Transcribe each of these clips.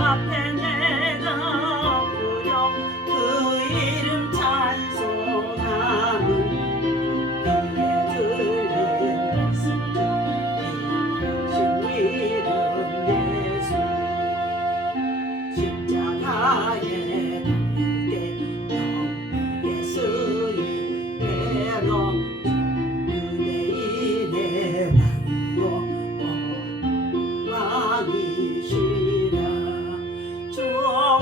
앞에 내가 엎드려 그 이름 찬송함은 귀에 들린 말씀 중 이름 예수 십자가에 달릴 때 영에게 쓰인 배로 유대인의 왕이요 왕이시라 주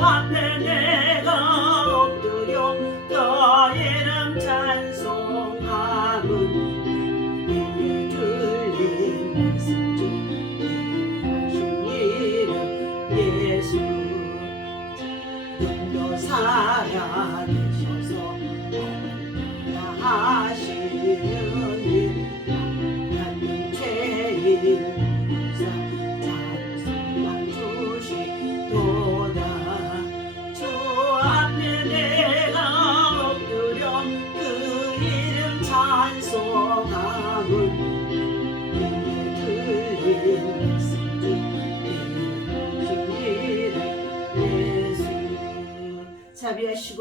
앞에 내가 엎드려 그 이름 찬송함은 귀에 들린 말씀 중 이름 예수 눈도 살아계셔서 얼마나 하시는 일 같은 죄인 찬송만 주시도다 주 앞에 내가 엎드려 그 이름 찬송함은 귀에 들린 말씀 중 예수 자비하시고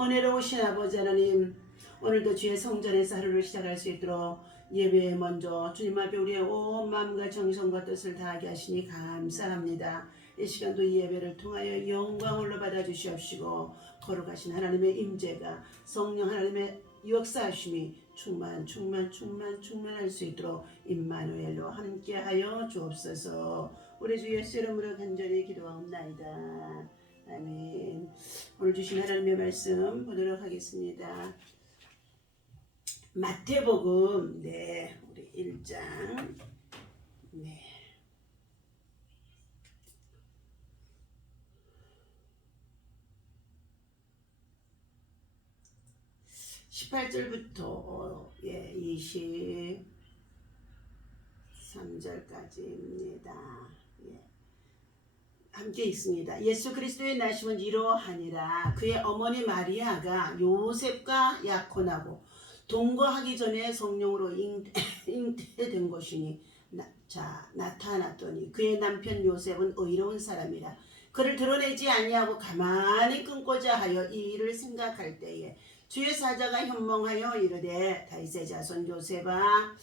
은혜로우신 아버지 하나님, 오늘도 주의 성전에서 하루를 시작할 수 있도록 예배에 먼저 주님 앞에 우리의 온 마음과 정성과 뜻을 다하게 하시니 감사합니다. 이 시간도 이 예배를 통하여 영광을 받아 주시옵시고 거룩하신 하나님의 임재가 성령 하나님의 역사하심이 충만할 수 있도록 임마누엘로 함께하여 주옵소서. 우리 주 예수 이름으로 간절히 기도하옵나이다. 아멘. 오늘 주신 하나님의 말씀 보도록 하겠습니다. 마태복음 우리 1장 18절부터 23절까지입니다. 함께 읽습니다. 예수 그리스도의 나심은 이러하니라. 그의 어머니 마리아가 요셉과 약혼하고 동거하기 전에 성령으로 잉태된 것이니 나타났더니 그의 남편 요셉은 의로운 사람이라. 그를 드러내지 아니하고 가만히 끊고자 하여 이 일을 생각할 때에 주의 사자가 현몽하여 이르되 다윗의 자손 요셉아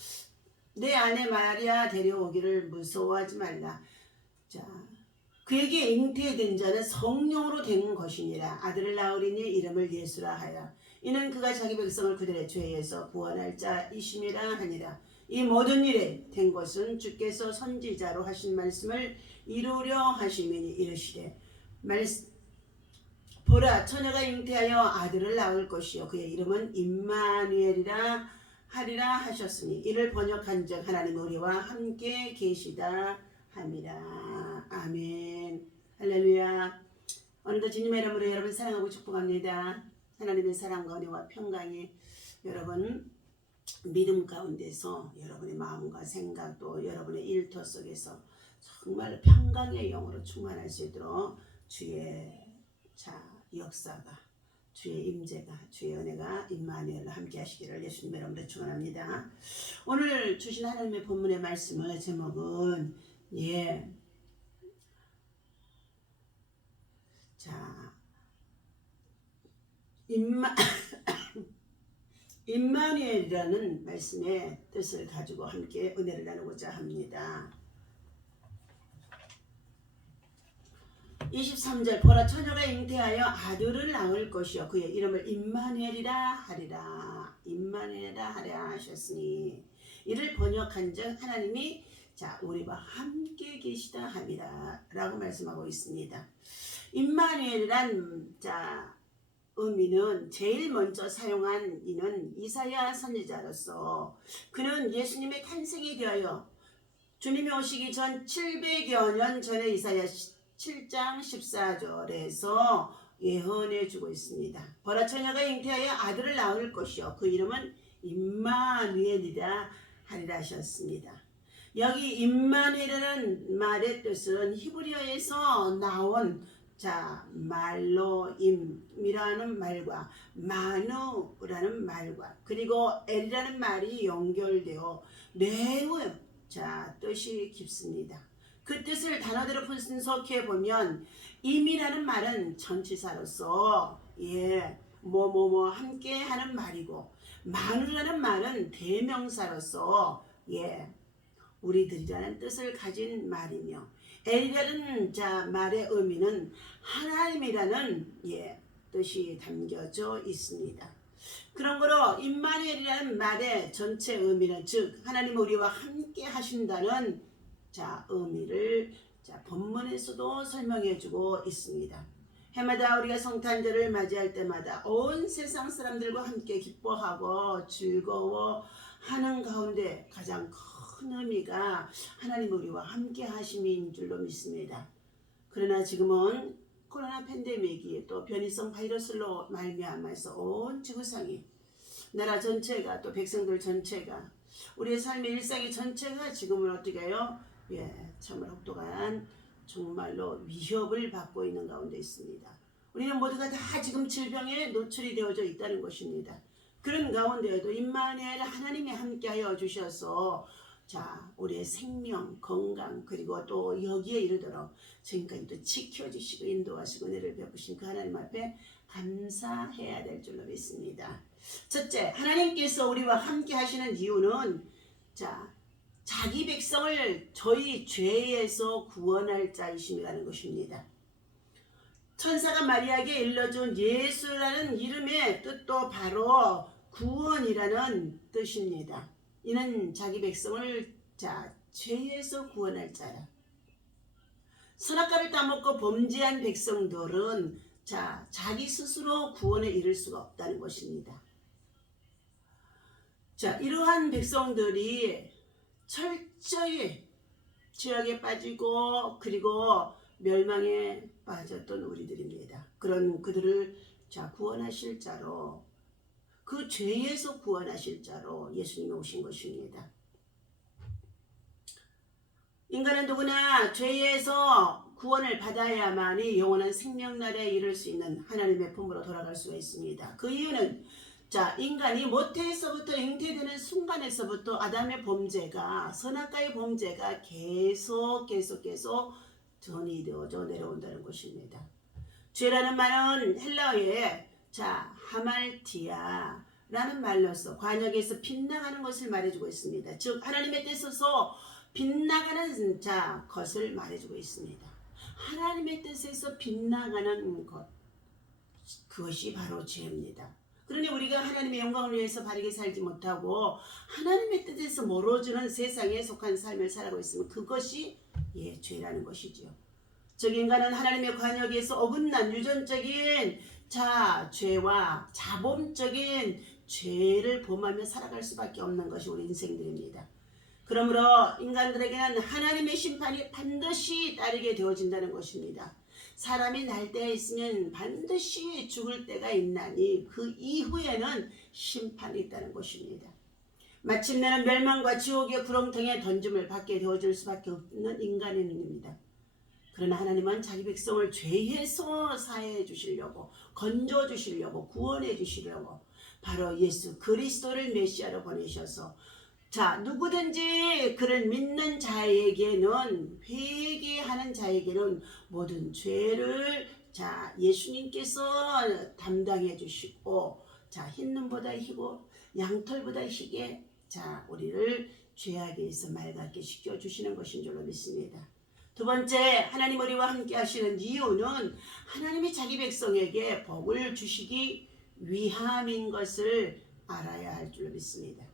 내 아내 마리아 데려오기를 무서워하지 말라. 그에게 잉태된 자는 성령으로 된 것이니라. 아들을 낳으리니 이름을 예수라 하여 이는 그가 자기 백성을 그들의 죄에서 구원할 자이심이라 하니라. 이 모든 일에 된 것은 주께서 선지자로 하신 말씀을 이루려 하심이니 이르시되 보라 처녀가 잉태하여 아들을 낳을 것이요 그의 이름은 임마누엘이라 하리라 하셨으니 이를 번역한즉 하나님 우리와 함께 계시다 함이라. 아멘. 할렐루야. 오늘도 주님의 이름으로 여러분 사랑하고 축복합니다. 하나님의 사랑과 은혜와 평강이 여러분 믿음 가운데서 여러분의 마음과 생각 또 여러분의 일터 속에서 정말 평강의 영으로 충만할 수 있도록 주의 역사가 주의 임재가 주의 은혜가 임마누엘로 함께 하시기를 예수님의 이름으로 축원합니다. 오늘 주신 하나님의 본문의 말씀의 제목은 임마누엘이라는 말씀의 뜻을 가지고 함께 은혜를 나누고자 합니다. 23절 보라 처녀가 잉태하여 아들을 낳을 것이요 그의 이름을 임마누엘이라 하리라. 임마누엘이라 하리라 하셨으니 이를 번역한즉 하나님이 우리와 함께 계시다 함이라 라고 말씀하고 있습니다. 임마누엘이란 의미는 제일 먼저 사용한 이는 이사야 선지자로서 그는 예수님의 탄생에 대하여 주님이 오시기 전 700여 년 전에 이사야 7장 14절에서 예언해 주고 있습니다. 보라 처녀가 잉태하여 아들을 낳을 것이요 그 이름은 임마누엘이라 하리라 하셨습니다. 여기 임마누엘이라는 말의 뜻은 히브리어에서 나온 말로임이라는 말과 마누라는 말과 그리고 엘이라는 말이 연결되어 매우 뜻이 깊습니다. 그 뜻을 단어대로 분석해 보면 임이라는 말은 전치사로서 뭐뭐뭐 함께 하는 말이고 마누라는 말은 대명사로서 우리들이라는 뜻을 가진 말이며 엘이라는 말의 의미는 하나님이라는 뜻이 담겨져 있습니다. 그런 거로 임마누엘이라는 말의 전체 의미는 즉 하나님 우리와 함께 하신다는 의미를 본문에서도 설명해 주고 있습니다. 해마다 우리가 성탄절을 맞이할 때마다 온 세상 사람들과 함께 기뻐하고 즐거워하는 가운데 가장 큰 의미가 하나님 우리와 함께 하심인 줄로 믿습니다. 그러나 지금은 코로나 팬데믹이 또 변이성 바이러스로 말미암아서 온 지구상이 나라 전체가 또 백성들 전체가 우리의 삶의 일상의 전체가 지금은 어떻게 해요? 참으로 혹독한 정말로 위협을 받고 있는 가운데 있습니다. 우리는 모두가 다 지금 질병에 노출이 되어져 있다는 것입니다. 그런 가운데에도 임마누엘 하나님이 함께하여 주셔서 우리의 생명, 건강 그리고 또 여기에 이르도록 지금까지도 지켜주시고 인도하시고 은혜를 베푸신 그 하나님 앞에 감사해야 될 줄로 믿습니다. 첫째, 하나님께서 우리와 함께 하시는 이유는 자기 백성을 저희 죄에서 구원할 자이심이라는 것입니다. 천사가 마리아에게 일러준 예수라는 이름의 뜻도 바로 구원이라는 뜻입니다. 이는 자기 백성을 죄에서 구원할 자라. 선악과를 따먹고 범죄한 백성들은 자기 스스로 구원에 이를 수가 없다는 것입니다. 이러한 백성들이 철저히 죄악에 빠지고 그리고 멸망에 빠졌던 우리들입니다. 그런 그들을 구원하실 자로 그 죄에서 구원하실 자로 예수님이 오신 것입니다. 인간은 누구나 죄에서 구원을 받아야만이 영원한 생명날에 이를 수 있는 하나님의 품으로 돌아갈 수가 있습니다. 그 이유는 인간이 모태에서부터 잉태되는 순간에서부터 아담의 범죄가 선악과의 범죄가 계속 전이 되어져 내려온다는 것입니다. 죄라는 말은 헬라어에 하말티아라는 말로서 관역에서 빗나가는 것을 말해주고 있습니다. 즉 하나님의 뜻에서 빗나가는 것을 말해주고 있습니다. 하나님의 뜻에서 빗나가는 것 그것이 바로 죄입니다. 그러니 우리가 하나님의 영광을 위해서 바르게 살지 못하고 하나님의 뜻에서 멀어지는 세상에 속한 삶을 살아가고 있으면 그것이 죄라는 것이죠. 즉 인간은 하나님의 관역에서 어긋난 유전적인 죄와 자범적인 죄를 범하며 살아갈 수밖에 없는 것이 우리 인생들입니다. 그러므로 인간들에게는 하나님의 심판이 반드시 따르게 되어진다는 것입니다. 사람이 날 때에 있으면 반드시 죽을 때가 있나니 그 이후에는 심판이 있다는 것입니다. 마침내는 멸망과 지옥의 구렁텅이에 던짐을 받게 되어질 수밖에 없는 인간입니다. 그러나 하나님은 자기 백성을 죄에서 사해 주시려고 건져 주시려고 구원해 주시려고 바로 예수 그리스도를 메시아로 보내셔서 누구든지 그를 믿는 자에게는 회개하는 자에게는 모든 죄를 예수님께서 담당해 주시고 흰 눈보다 희고 양털보다 희게 우리를 죄악에서 맑게 씻겨 주시는 것인 줄로 믿습니다. 두 번째, 하나님 우리와 함께 하시는 이유는 하나님이 자기 백성에게 복을 주시기 위함인 것을 알아야 할 줄로 믿습니다.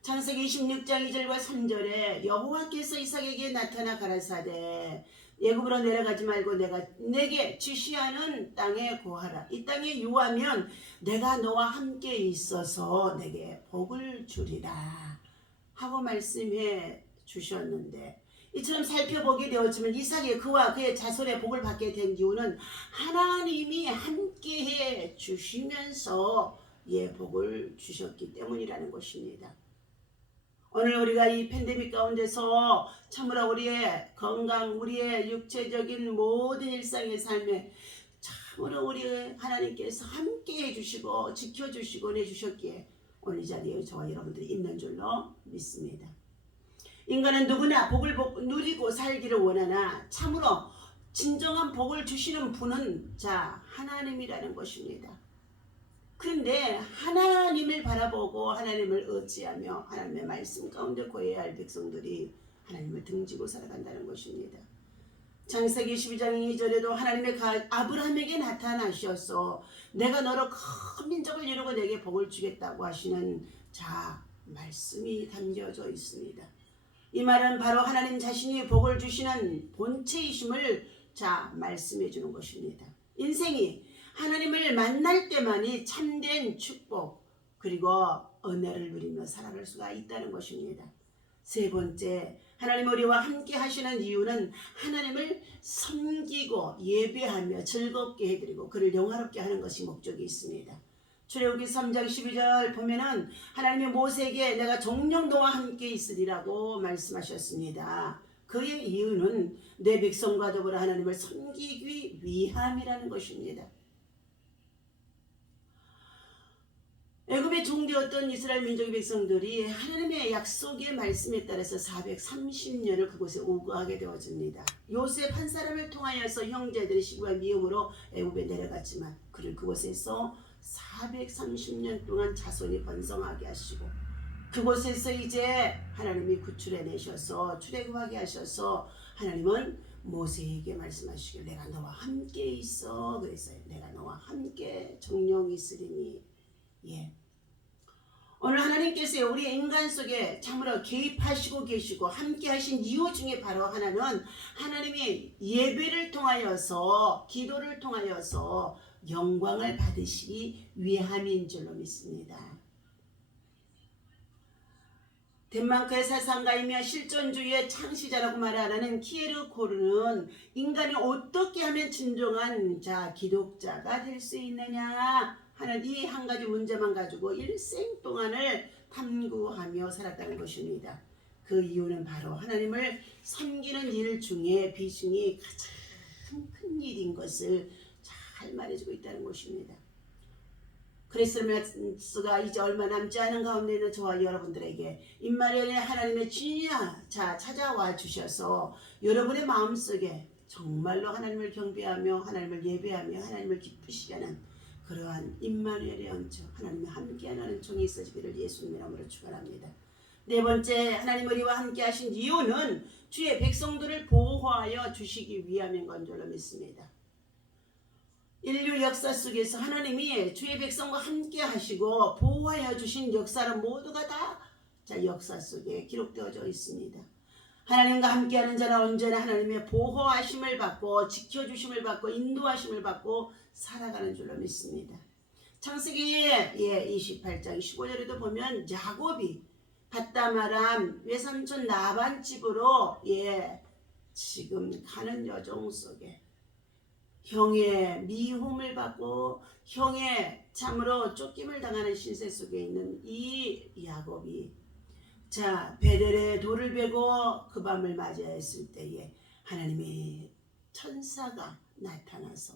창세기 26장 2절과 3절에 여호와께서 이삭에게 나타나 가라사대 애굽으로 내려가지 말고 내가 내게 지시하는 땅에 거하라. 이 땅에 유하면 내가 너와 함께 있어서 내게 복을 주리라 하고 말씀해 주셨는데 이처럼 살펴보게 되었지만 이삭이 그와 그의 자손의 복을 받게 된 이유는 하나님이 함께해 주시면서 복을 주셨기 때문이라는 것입니다. 오늘 우리가 이 팬데믹 가운데서 참으로 우리의 건강, 우리의 육체적인 모든 일상의 삶에 참으로 우리 하나님께서 함께 해주시고 지켜주시고 내주셨기에 오늘 이 자리에 저와 여러분들이 있는 줄로 믿습니다. 인간은 누구나 복을 누리고 살기를 원하나 참으로 진정한 복을 주시는 분은 하나님이라는 것입니다. 그런데 하나님을 바라보고 하나님을 의지하며 하나님의 말씀 가운데 거해야 할 백성들이 하나님을 등지고 살아간다는 것입니다. 창세기 12장 2절에도 하나님의 아브라함에게 나타나셔서 내가 너로 큰 민족을 이루고 내게 복을 주겠다고 하시는 말씀이 담겨져 있습니다. 이 말은 바로 하나님 자신이 복을 주시는 본체이심을 말씀해 주는 것입니다. 인생이 하나님을 만날 때만이 참된 축복 그리고 은혜를 누리며 살아갈 수가 있다는 것입니다. 세 번째, 하나님 우리와 함께 하시는 이유는 하나님을 섬기고 예배하며 즐겁게 해드리고 그를 영화롭게 하는 것이 목적이 있습니다. 출애굽기 3장 12절 보면은 하나님이 모세에게 내가 정녕 너와 함께 있으리라고 말씀하셨습니다. 그의 이유는 내 백성과 더불어 하나님을 섬기기 위함이라는 것입니다. 애굽에 종되었던 이스라엘 민족의 백성들이 하나님의 약속의 말씀에 따라서 430년을 그곳에 오거하게 되어집니다. 요셉 한 사람을 통하여서 형제들의 시기와 미움으로 애굽에 내려갔지만 그를 그곳에서 430년 동안 자손이 번성하게 하시고 그곳에서 이제 하나님이 구출해내셔서 출애굽하게 하셔서 하나님은 모세에게 말씀하시길 내가 너와 함께 있어 그랬어요. 내가 너와 함께 정령 있으리니. 오늘 하나님께서 우리 인간 속에 참으로 개입하시고 계시고 함께 하신 이유 중에 바로 하나는 하나님이 예배를 통하여서 기도를 통하여서 영광을 받으시기 위함인 줄로 믿습니다. 덴마크의 사상가이며 실존주의의 창시자라고 말하는 키에르고르는 인간이 어떻게 하면 진정한 기독자가 될 수 있느냐 하는 이 한 가지 문제만 가지고 일생 동안을 탐구하며 살았다는 것입니다. 그 이유는 바로 하나님을 섬기는 일 중에 비중이 가장 큰 일인 것을 잘 말해주고 있다는 것입니다. 크리스마스가 이제 얼마 남지 않은 가운데 있는 저와 여러분들에게 임마누엘의 하나님의 진리야 찾아와 주셔서 여러분의 마음속에 정말로 하나님을 경배하며 하나님을 예배하며 하나님을 기쁘시게 하는 그러한 임마누엘의恩寵 하나님과 함께하는 은총이 있어지기를 예수님의 이름으로 축원합니다. 네 번째, 하나님 우리와 함께 하신 이유는 주의 백성들을 보호하여 주시기 위함인 건 줄로 믿습니다. 인류 역사 속에서 하나님이 주의 백성과 함께 하시고 보호하여 주신 역사는 모두가 다 역사 속에 기록되어져 있습니다. 하나님과 함께하는 자는 언제나 하나님의 보호하심을 받고 지켜주심을 받고 인도하심을 받고 살아가는 줄로 믿습니다. 창세기 28장 15절에도 보면 야곱이 갓다마람 외삼촌 라반 집으로 지금 가는 여정 속에 형의 미움을 받고 형의 참으로 쫓김을 당하는 신세 속에 있는 이 야곱이 베델에 돌을 베고 그 밤을 맞이했을 때에 하나님의 천사가 나타나서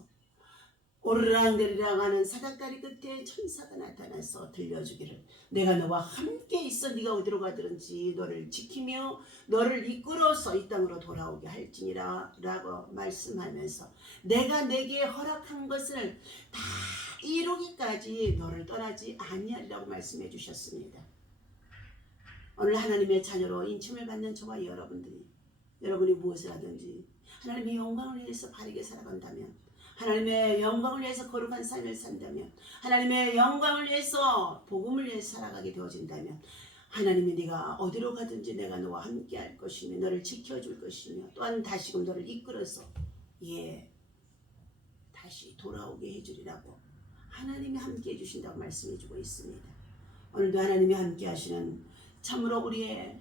오르락내리락 하는 사닥다리 끝에 천사가 나타나서 들려주기를 내가 너와 함께 있어 네가 어디로 가든지 너를 지키며 너를 이끌어서 이 땅으로 돌아오게 할지니라 라고 말씀하면서 내가 내게 허락한 것을 다 이루기까지 너를 떠나지 아니하리라고 말씀해 주셨습니다. 오늘 하나님의 자녀로 인침을 받는 저와 여러분이 무엇을 하든지 하나님의 영광을 위해서 바르게 살아간다면 하나님의 영광을 위해서 거룩한 삶을 산다면 하나님의 영광을 위해서 복음을 위해서 살아가게 되어진다면 하나님이 네가 어디로 가든지 내가 너와 함께 할 것이며 너를 지켜줄 것이며 또한 다시금 너를 이끌어서 다시 돌아오게 해주리라고 하나님이 함께 해주신다고 말씀해주고 있습니다. 오늘도 하나님이 함께 하시는 참으로 우리의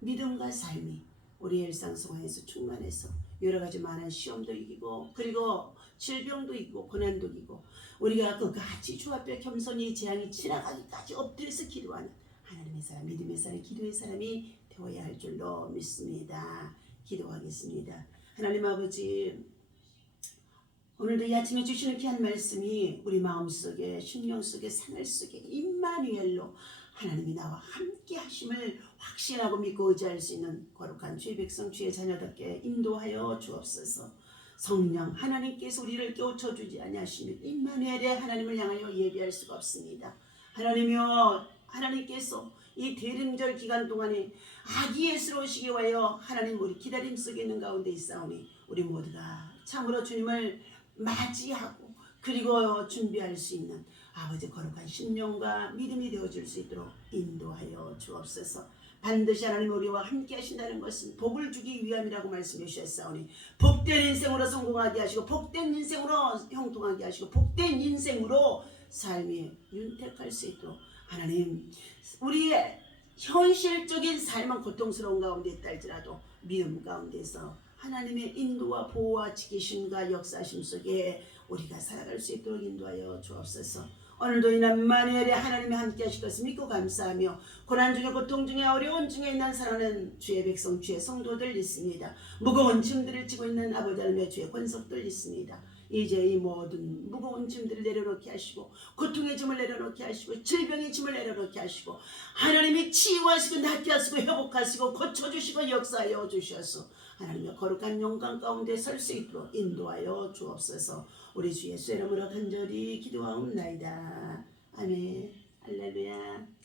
믿음과 삶이 우리의 일상생활에서 충만해서 여러가지 많은 시험도 이기고 그리고 질병도 이기고 고난도 이기고 우리가 끝까지 주 앞에 겸손히 재앙이 지나가기까지 엎드려서 기도하는 하나님의 사람, 믿음의 사람, 기도의 사람이 되어야 할 줄로 믿습니다. 기도하겠습니다. 하나님 아버지, 오늘도 이 아침에 주시는 귀한 말씀이 우리 마음속에, 심령 속에, 생활 속에 임마누엘로 하나님이 나와 함께 하심을 확신하고 믿고 의지할 수 있는 거룩한 주의 백성, 주의 자녀답게 인도하여 주옵소서. 성령 하나님께서 우리를 깨우쳐 주지 아니하시면 임마누엘의 하나님을 향하여 예비할 수가 없습니다. 하나님이여, 하나님께서 이 대림절 기간 동안에 아기 예수로 오시기 위하여 하나님 우리 기다림 속에 있는 가운데 있사오니 우리 모두가 참으로 주님을 맞이하고 그리고 준비할 수 있는 아버지 거룩한 심령과 믿음이 되어줄 수 있도록 인도하여 주옵소서. 반드시 하나님 우리와 함께 하신다는 것은 복을 주기 위함이라고 말씀해 주셨사오니 복된 인생으로 성공하게 하시고 복된 인생으로 형통하게 하시고 복된 인생으로 삶이 윤택할 수 있도록 하나님 우리의 현실적인 삶은 고통스러운 가운데 있다 할지라도 믿음 가운데서 하나님의 인도와 보호와 지키심과 역사심 속에 우리가 살아갈 수 있도록 인도하여 주옵소서. 오늘도 임마누엘의 하나님이 함께 하실 것을 믿고 감사하며 고난 중에 고통 중에 어려운 중에 있는 사랑하는 주의 백성 주의 성도들 있습니다. 무거운 짐들을 지고 있는 아버지 하나님의 주의 권속들 있습니다. 이제 이 모든 무거운 짐들을 내려놓게 하시고 고통의 짐을 내려놓게 하시고 질병의 짐을 내려놓게 하시고 하나님이 치유하시고 낫게 하시고 회복하시고 고쳐주시고 역사하여 주셔서 하나님의 거룩한 영광 가운데 설 수 있도록 인도하여 주옵소서. 우리 주 예수 이름으로 간절히 기도하옵나이다. 아멘. 할렐루야.